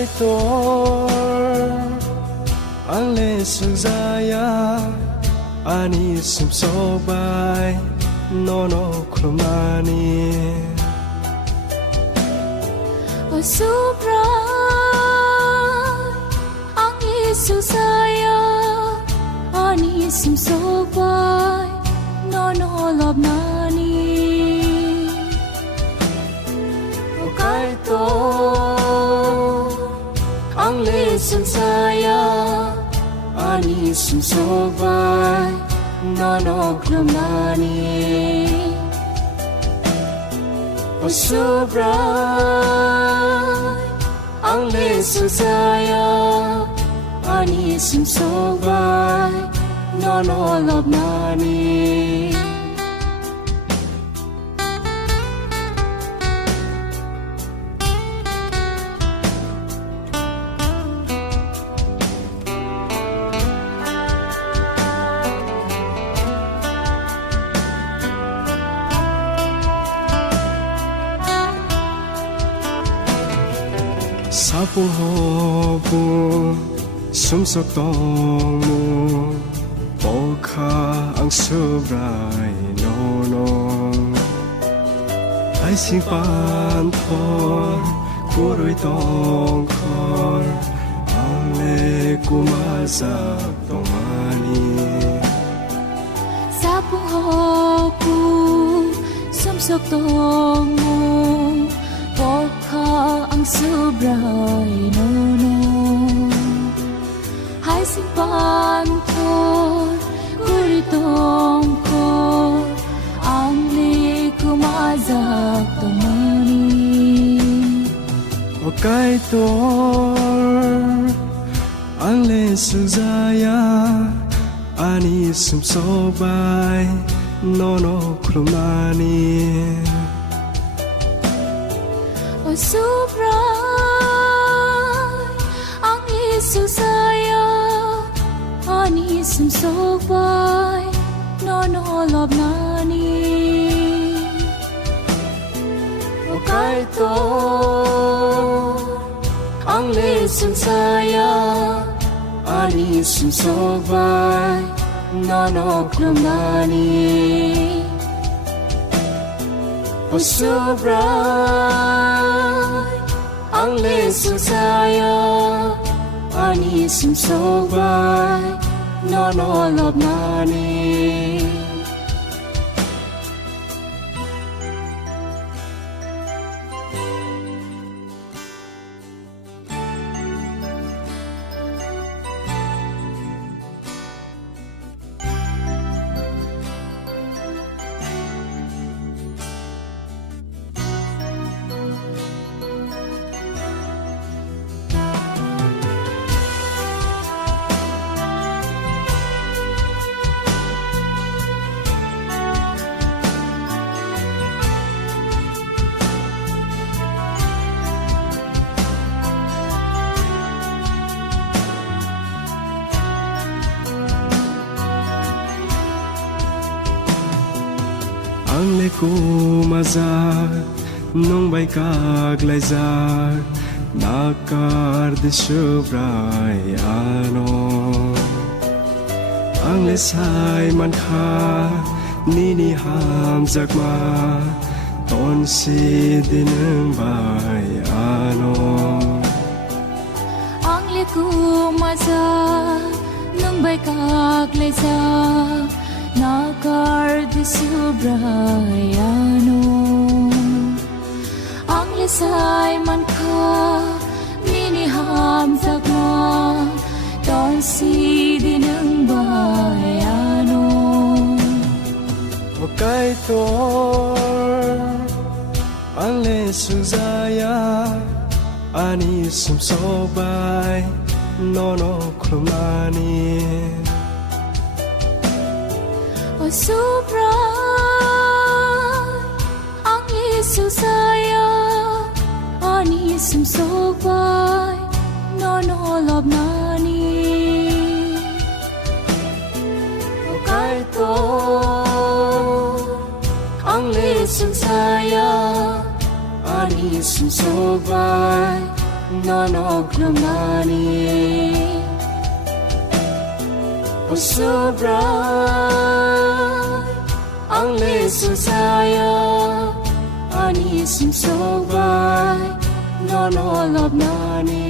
kaitor ang le chujaya ani sumsobai nono kromani Sobra ang isusaya ani sumsobai nonolob nani O kaitor ang lesson saya ani sumsobai nonolob nani O sobra ang lesson saya ani sumsobai nonolob nani Sapung hobu sumsok tongmu Bokha ang subray nonong Ay sing panthor kuroy tongkor Ang le kumazak tongmani Sapung hobu sumsok tongmu Bokha ang subray nonong Hai sing panthor kuritongkor ang li kumazak tongmani O kaitor ang le chujaya ani sumsobai nono kromani O sobra ang isusaya ani sumsobai nonolob nani O kaitor ang lesson saya ani sumsobai nonolob nani O sobra ang lesson saya ani sumsobai nonolob nani Ang le kumazak nung bay kaglayzak Nakar de subray ano Ang lesay man ka nini hamzak ma Ton si dineng bay ano Ang li kumazak nung bay kaglayzak Nakar de subray ano Ang lesay man ka miniham ma Don si dineng bayano O kaitor ang le chujaya ani sumsobai nono kromani O sobra ang isusaya ani sumsobai nonolob nani O kaitor ang lesson saya ani sumsobai nono kromani oh so bright ang le chujaya ani sim so bright nono love nani